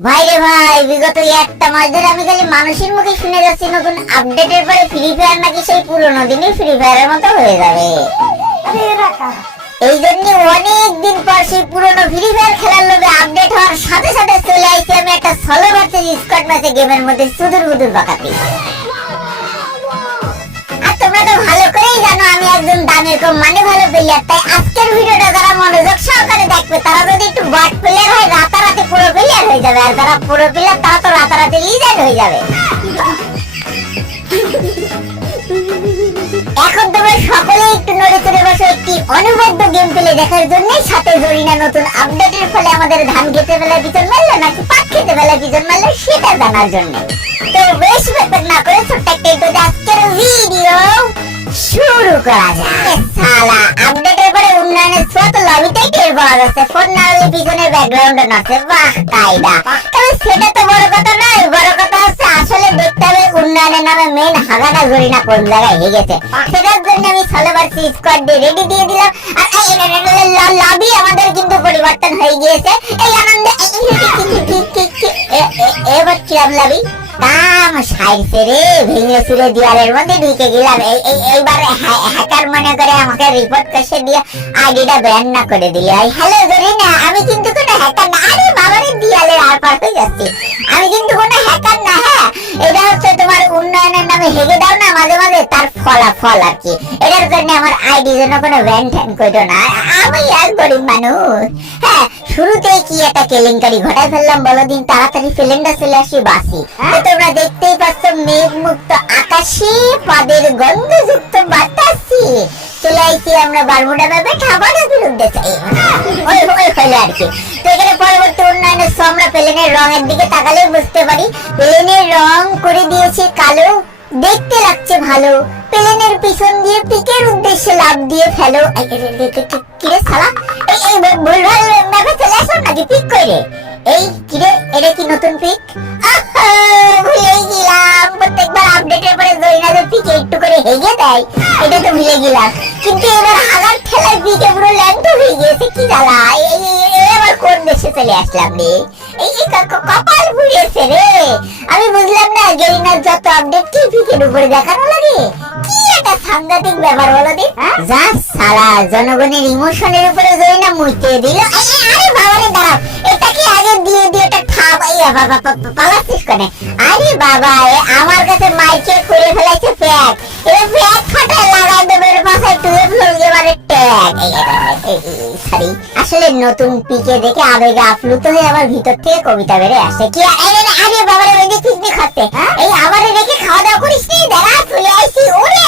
ভাই রে ভাই বিগত একটা মাস ধরে আমি খালি মানুষের মুখে শুনে যাচ্ছি নতুন আপডেটের পরে ফ্রি ফায়ার নাকি সেই পুরোনো দিনই ফ্রি ফায়ারের মতো হয়ে যাবে। এই জন্য অনেক দিন পর সেই পুরোনো ফ্রি ফায়ার খেলার লোভে আপডেট হওয়ার সাথে সাথে চলে আইছি আমি একটা সলো ভার্সেস স্কোয়াড ম্যাচে গেমের মধ্যে সুদূর বুদুর বাকাতি। একজন দামের কম মানে ভালো প্লেয়ার তাই আজকের ভিডিওটা যারা মনোযোগ সহকারে দেখবে, তারা যদি একটু বাট প্লেয়ার হয়, রাতারাতি পুরো প্লেয়ার হয়ে যাবে। আর যারা পুরো প্লেয়ার তারা তো রাতারাতি লিজেন্ড হয়ে যাবে। এখন তোমরা সকলেই একটু নড়ে চড়ে বসে একটি অনবদ্য গেম প্লে দেখার জন্য। সাথে জরিনা নতুন আপডেটের ফলে আমাদের ধান খেতে বেলা পিছন মারলো, নাকি পাট খেতে বেলা পিছন মারলো, সেটা জানার জন্য। তো বেশ ব্যাপার না করে ছোট্ট একটু আজকের ভিডিও শুরু করা যাক সালা আপডেটের পরে উন্নয়নের ছোট লবিতেই টের পাওয়া যাচ্ছে ফোন না হলে পিছনে ব্যাকগ্রাউন্ডে নাচে বাহ কায়দা তবে সেটা তো বড় কথা নয় বড় কথা হচ্ছে আসলে দেখতে হবে উন্নয়নের নামে মেন হাগাটা জড়ি না কোন জায়গায় হয়ে গেছে সেটার জন্য আমি সলোভার্সি স্কোয়াড দিয়ে রেডি দিয়ে দিলাম আর লবি আমাদের কিন্তু পরিবর্তন হয়ে গিয়েছে এই আনন্দে এবার কিরাম লবি রে মধ্যে ঢুকে গেলাম। এই এই এইবার হ্যাকার মনে করে আমাকে রিপোর্ট দিয়ে আইডিটা ব্যান না করে হ্যালো আমি কিন্তু কোনো হ্যাকার না। আরে বাবারে দিয়ালের আর পার হয়ে যাচ্ছি। আমি কিন্তু কোনো হ্যাকার না হ্যাঁ? এটা হচ্ছে তোমার উন্নয়নের নামে হেগে দাও না, মাঝে মাঝে তার ফলাফল আর কি। এটার জন্য আমার আইডি জন্য কোনো ব্যান ট্যান করো না। আমি এক গরিব মানুষ। হ্যাঁ শুরুতেই কি একটা কেলেঙ্কারি ঘটাই ফেললাম বলো দিন তাড়াতাড়ি সিলিন্ডার চলে আসি বাসি। তোমরা দেখতেই পাচ্ছ মেঘ মুক্ত আকাশে পাদের গন্ধযুক্ত বাতাসে। চলে আইছি আমরা বারমুডা ভাবে খাবারের বিরুদ্ধে চাই ওই ওই হইল আর কি। তো এখানে পরবর্তী উন্নয়নের সময় আমরা প্লেনের রঙের দিকে তাকালে বুঝতে পারি প্লেনের রং করে দিয়েছে কালো দেখতে লাগছে ভালো। প্লেনের পিছন দিয়ে পিকের উদ্দেশ্যে লাভ দিয়ে ফেলো। কিরে সালা নাকি পিক করে এই কিরে এটা কি নতুন পিক গেলাম। প্রত্যেকবার আপডেটের পরে পিকে একটু করে হেগে দেয় এটা তো ভুলে গেলাম। কিন্তু এবার আগার ঠেলার পিকে পুরো হয়ে গিয়েছে কি জ্বালা আবার কোন দেশে চলে আসলাম রে এই কপাল ঘুরিয়েছে রে আমি বুঝলাম না গেরিনার যত আপডেট কি পিকের উপরে দেখানো লাগে কি সাংঘাতিক ব্যাপার বলো দি যা সালা জনগণের ইমোশনের উপরে জয় না মুইতে দিল আরে বাবা আরে বাবারে দাঁড়াও এটা কি আগে দিয়ে দিয়ে এটা এই বাবা পালাছিস কেনে আরে বাবা আমার কাছে মাইকে করে ফেলাইছে প্যাক আসলে নতুন পিকে দেখে আবেগে আপ্লুত হয়ে আমার ভিতর থেকে কবিতা বেড়ে আসে। কি আরে বাবারে ওই যে খাচ্ছে এই আমারে রেখে খাওয়া দাওয়া করিস নি? দাঁড়া চলে আইছি ওরে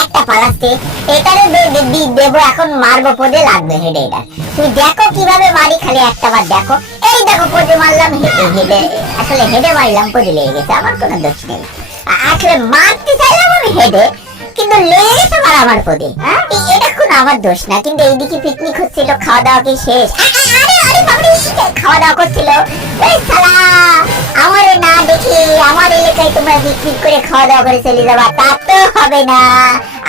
একটা পালাচ্ছে। এটারে দেবো এখন মারবো পদে লাগবে হেডে এটা তুই দেখো কীভাবে মারি খালি একটা বার দেখো। এই দেখো পদে মারলাম হেডে হেডে। আসলে হেডে মারলাম পদে লেগে গেছে আমার কোনো দোষ নেই। আসলে মারতে চাইলাম আমি হেডে কিন্তু লেগে গেছে আমার পদে। এটা কোনো আমার দোষ না কিন্তু এইদিকে পিকনিক হচ্ছিল খাওয়া দাওয়া কি শেষ? খাওয়া দাওয়া করছিল। আমার না দেখে আমার এলাকায় তোমরা পিকনিক করে খাওয়া দাওয়া করে চলে যাবা তা তো হবে না।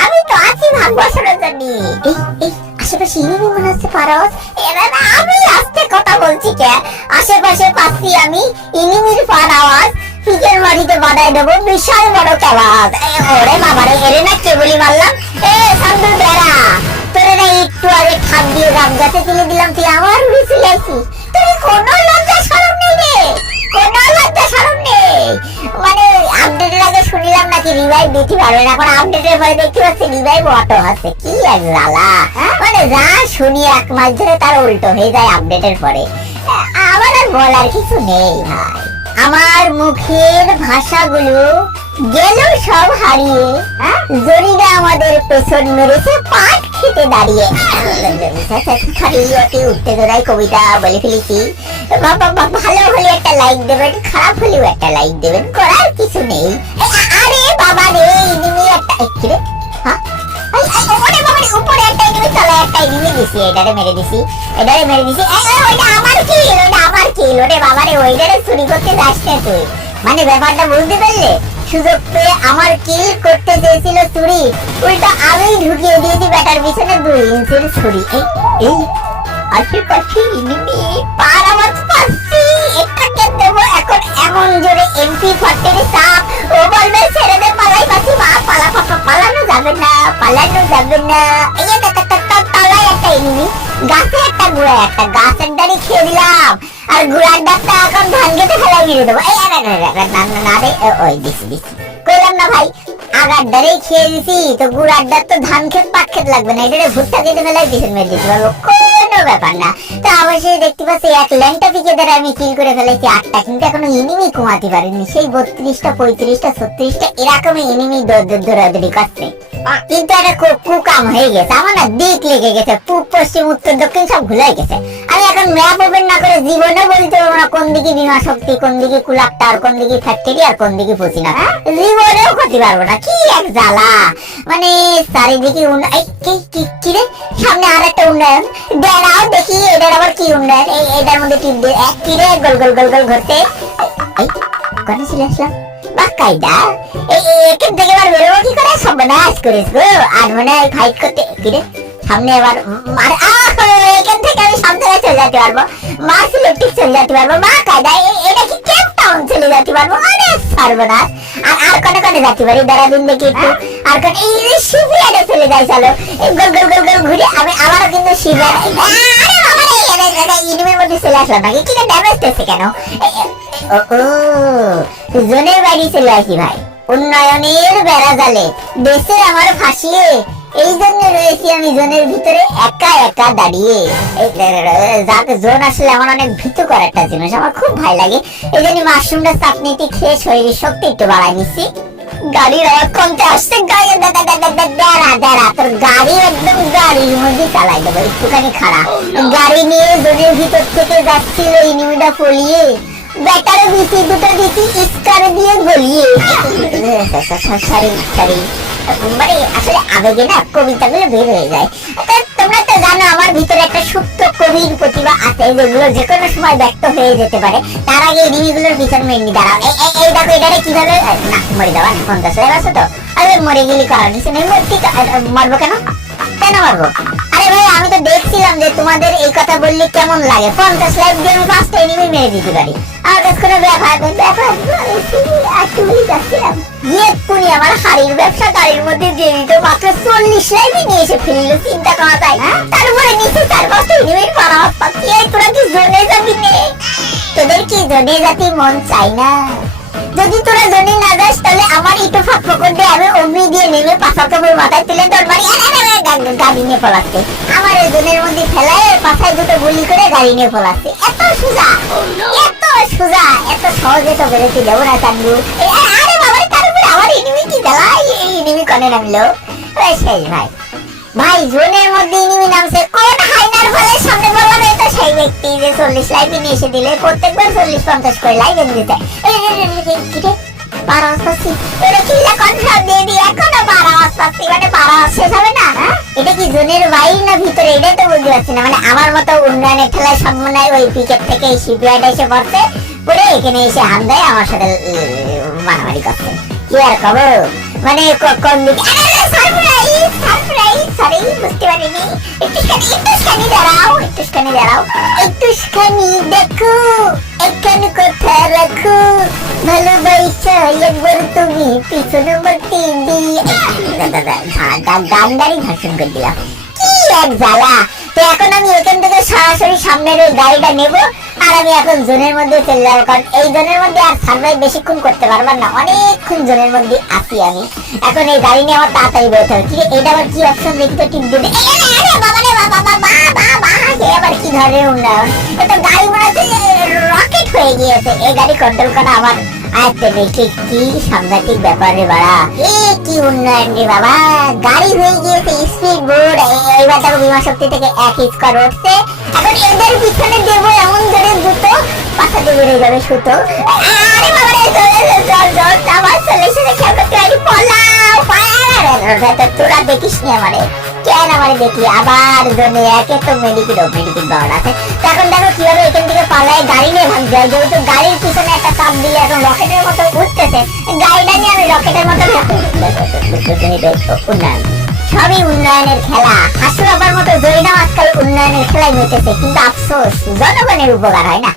আমি তো আছি ভাগ বসানোর জন্য। এই এই আশেপাশে ইনিমি মনে হচ্ছে পারস এরা আমি আস্তে কথা বলছি কে? আশেপাশে পাচ্ছি আমি ইনিমির পার আওয়াজ পিকের মাটিতে বাদায় দেবো, বিশাল বড় ওরে বাবারে, এরে না কেবলি মারলাম? এ সান্দু বেড়া, তোরে না একটু আগে খাদ দিয়ে গাছ তুলে দিলাম, তুই আমার কোনো লজ্জা নেই রে, কোনো লজ্জা নেই। মানে আপডেটের আগে শুনিলাম নাকি রিভাইভ না, এখন আপডেটের পরে দেখতে পাচ্ছি রিভাইভ অটো আছে। কি এক জ্বালা মানে যা শুনি এক মাস ধরে তার উল্টো হয়ে যায় আপডেটের পরে। আমার আর বলার কিছু নেই ভাই। আমার মুখের ভাষাগুলো গেল সব হারিয়ে জরিনা আমাদের পেছন মেরেছে, পাট খেতে দাঁড়িয়ে। অতি উত্তেজনায় কবিতা বলে ফেলেছি। বা- বা- বা- ভালো হলে একটা লাইক দেবেন, খারাপ হলেও একটা লাইক দেবেন, করার কিছু নেই। আরে বাবা রে একটা কি রে, উপরে একটা enemy, তলায় একটা enemy দিছি, এটারে মেরে দিছি, এটারে মেরে দিছি। ওইটা আমার kill, ওইটা আমার kill, ওরে বাবা রে, ওইটারে চুরি করতে যাস তুই। মানে ব্যাপারটা বুঝতে পারলে সুযোগ পেয়ে আমার কিল করতে চেয়েছিল চুরি উল্টা আমি ঢুকিয়ে দিয়েছি ব্যাটার পিছনে দুই ইঞ্চির ছুরি এই এই আশেপাশে ইনিমি পার আওয়াজ পাচ্ছি তলায় একটা এনিমি গাছে একটা গুড়া একটা গাছের ডাড়ি খেয়ে দিলাম আর গুড়ার ডাকটা এখন ধান খেতে ফেলাই মেরে দেবো এই ভাই খেয়ে দিছি, তো ডার তো ধান খেত, পাট খেত লাগবে না এটা ভুট্টা কেটে পিছন মেরে দিতে পারব কোনো ব্যাপার না। তো অবশ্যই দেখতে পাচ্ছি, এক পিকে দ্বারা আমি কিল করে ফেলেছি আটটা, কিন্তু এখনও এনিমি কমাতে পারিনি। সেই বত্রিশটা, পঁয়ত্রিশটা, ছত্রিশটা, এরকমই এনিমি দৌড়াদৌড়ি করছে। কিন্তু একটা কুকাম হয়ে গেছে, আমার না দিক লেগে গেছে, পূব, পশ্চিম, উত্তর, দক্ষিণ সব ভুলে গেছে। এখন ম্যাপ ওপেন না করে জীবনে বলতে পারব না কোন দিকে বিমা শক্তি কোন দিকে কুলার টাওয়ার কোন দিকে ফ্যাক্টরি আর কোন দিকে পুচিনা। জীবনেও করতে পারব না কি এক জ্বালা। মানে চারিদিকে উন্ন- এই, কি কি কি রে? সামনে আর একটা উন্নয়ন। দাঁড়াও দেখি এটার আবার কি উন্নয়ন? এই এটার মধ্যে টিপ দিয়ে এক গোল গোল গোল গোল ঘুরতে এই কোনে চলে আসলাম। বাকাইদা এই এখান থেকে এবার বেরোবো কি করে? সর্বনাশ করিস গো। আর মনে হয় ফাইট করতে কি রে? সামনে মার আহ! এখান থেকে আমি চলে যেতে পারব। সিলেক্টিভ চলে যেতে পারব। মা কায়দা এটা কি টাউন চলে যেতে পারব? আরে আর যেতে পারি? দেখি একটু। আর এই যে চলে যাই চলো। গোল গোল গোল গোল ঘুরে আমি আবারও কিন্তু আরে বাবা রে ইনিমের মধ্যে চলে আসলাম নাকি? ড্যামেজ কেন? ও জোনের বাড়ি চলে আসি ভাই। উন্নয়নের বেড়া জালে। দেশে আমার ফাঁসিয়ে এই জন্য রয়েছি আমি জোনের ভিতরে একা একা দাঁড়িয়ে যাতে জোন আসলে আমার অনেক ভীতু কর একটা জিনিস আমার খুব ভয় লাগে এই জন্য মাশরুমটা চাটনিটি খেয়ে শরীরের শক্তি একটু বাড়াই নিচ্ছি গাড়ির আওয়াজ কমতে আসছে গাড়ি দাঁড়া দাঁড়া তোর গাড়ি একদম গাড়ির মধ্যে চালাই দেবো একটুখানি খারাপ গাড়ি নিয়ে জোনের ভিতর থেকে যাচ্ছিল ইনিমিটা ফলিয়ে ব্যাটারে দিছি দুটো দিছি ইস্কার দিয়ে গলিয়ে সরি সরি মানে আসলে আবেগে না কবিতাগুলো বের হয়ে যায়। তোমরা তো জানো আমার ভিতরে একটা সুপ্ত কবির প্রতিভা আছে, যেগুলো যে কোনো সময় ব্যক্ত হয়ে যেতে পারে। তার আগে পিছনে দাঁড়াও। এই- দেখো এটারে কীভাবে না, মরে না, পঞ্চাশ হয়ে তো। আরে মরে গেলি কিছু নেই মরতে কা- কেন? কেন মারবো? আরে ভাই, আমি তো দেখছিলাম যে তোমাদের এই কথা বললে কেমন লাগে। পঞ্চাশ লাইফ দিয়ে আমি এনিমি মেরে দিতে পারি। আমার ব্যাপার একটু বলি যাচ্ছিলাম গিয়ে আমার হাড়ির ব্যবসা গাড়ির মধ্যে দিয়ে দিত মাত্র চল্লিশ নিয়ে এসে ফেলল চিন্তা করা যায়। তারপরে নিচে চার পাঁচটা পারামাত পাচ্ছি এই তোরা কি জোনে যাবি নে? তোদের কি জোনে জাতি মন চাই না? যদি তোরা জনি না যাস তাহলে আমার একটু ফাঁক ফকর দিয়ে আমি অমনি দিয়ে নেমে পাশা কাপড় মাথায় তুলে তোর বাড়ি গাড়ি নিয়ে পলাচ্ছে আমার জনের মধ্যে ফেলায় পাশায় দুটো গুলি করে গাড়ি নিয়ে পলাচ্ছে এত সোজা। এত সোজা এত সহজে তো দেবো না চান্দু আরে বাবা আমার কি এই কনে নামলো? ভাই। ভাই, জোনের মধ্যে নামছে। কোন হাইনার সামনে বললাম এটা সেই ব্যক্তি যে চল্লিশ লাইফ নিয়ে এসে দিলে, প্রত্যেকবার চল্লিশ পঞ্চাশ করে দিতে দিয়ে বারো মানে বারো না? হ্যাঁ? এটা কি না ভিতরে? তো পারছি না। মানে আমার মতো উন্নয়নের ঠেলায় সব মনে ওই পিকেট থেকে শিপইয়ার্ড এসে পড়ছে। পরে এখানে এসে হাত দেয় আমার সাথে মারামারি করছে কি আর কবো মানে কোন দিকে সারপ্রাইজ সারপ্রাইজ ধর্ষণ করে দিলাম কি এক জ্বালা তো এখন আমি এখান থেকে সরাসরি সামনের ওই গাড়িটা নেব, আর আমি এখন জোনের মধ্যে চলে যাব, কারণ এই জোনের মধ্যে আর সার্ভাইভ বেশিক্ষণ করতে পারবার না, অনেকক্ষণ জোনের মধ্যে আছি আমি। এখন এই গাড়ি নিয়ে আমার তাড়াতাড়ি বেরোতে হবে। কি এটা আবার কি অপশন দেখি তো, টিপ দেবে। উন্নয়ন। এ তো গাড়ি মনে হচ্ছে রকেট হয়ে গিয়েছে। এই গাড়ি কন্ট্রোল করা আমার আয়ত্তে নেই ঠিক কি সাংঘাতিক ব্যাপার রে বাড়া। এ, কি উন্নয়ন রে বাবা। গাড়ি হয়ে গিয়েছে স্পিড বোর্ড এইবার দেখো বিমা শক্তি থেকে এক স্কোয়ার উঠছে। এখন এদের পিছনে দেবো এমন ধরে দুটো। পাশা দিয়ে বেড়ে যাবে সুতো। আরে বাবা রে, জল জল জল আমার চলে এসেছে। খেয়াল করতে পারি পলাও তোরা দেখিস নি আমারে। কেন আমারে দেখি আবার একে তো আছে। এখন দেখো কীভাবে এখান থেকে পালায় গাড়ি নিয়ে ভাগ যায় যেহেতু গাড়ির পিছনে একটা চাপ এখন রকেটের মতো উঠতেছে, গাড়িটা নিয়ে আমি রকেটের মতো উন্নয়ন। সবই উন্নয়নের খেলা। হাসুর আবার মতো জয়নাম আজকাল উন্নয়নের খেলায় মেতেছে কিন্তু আফসোস, জনগণের উপকার হয় না।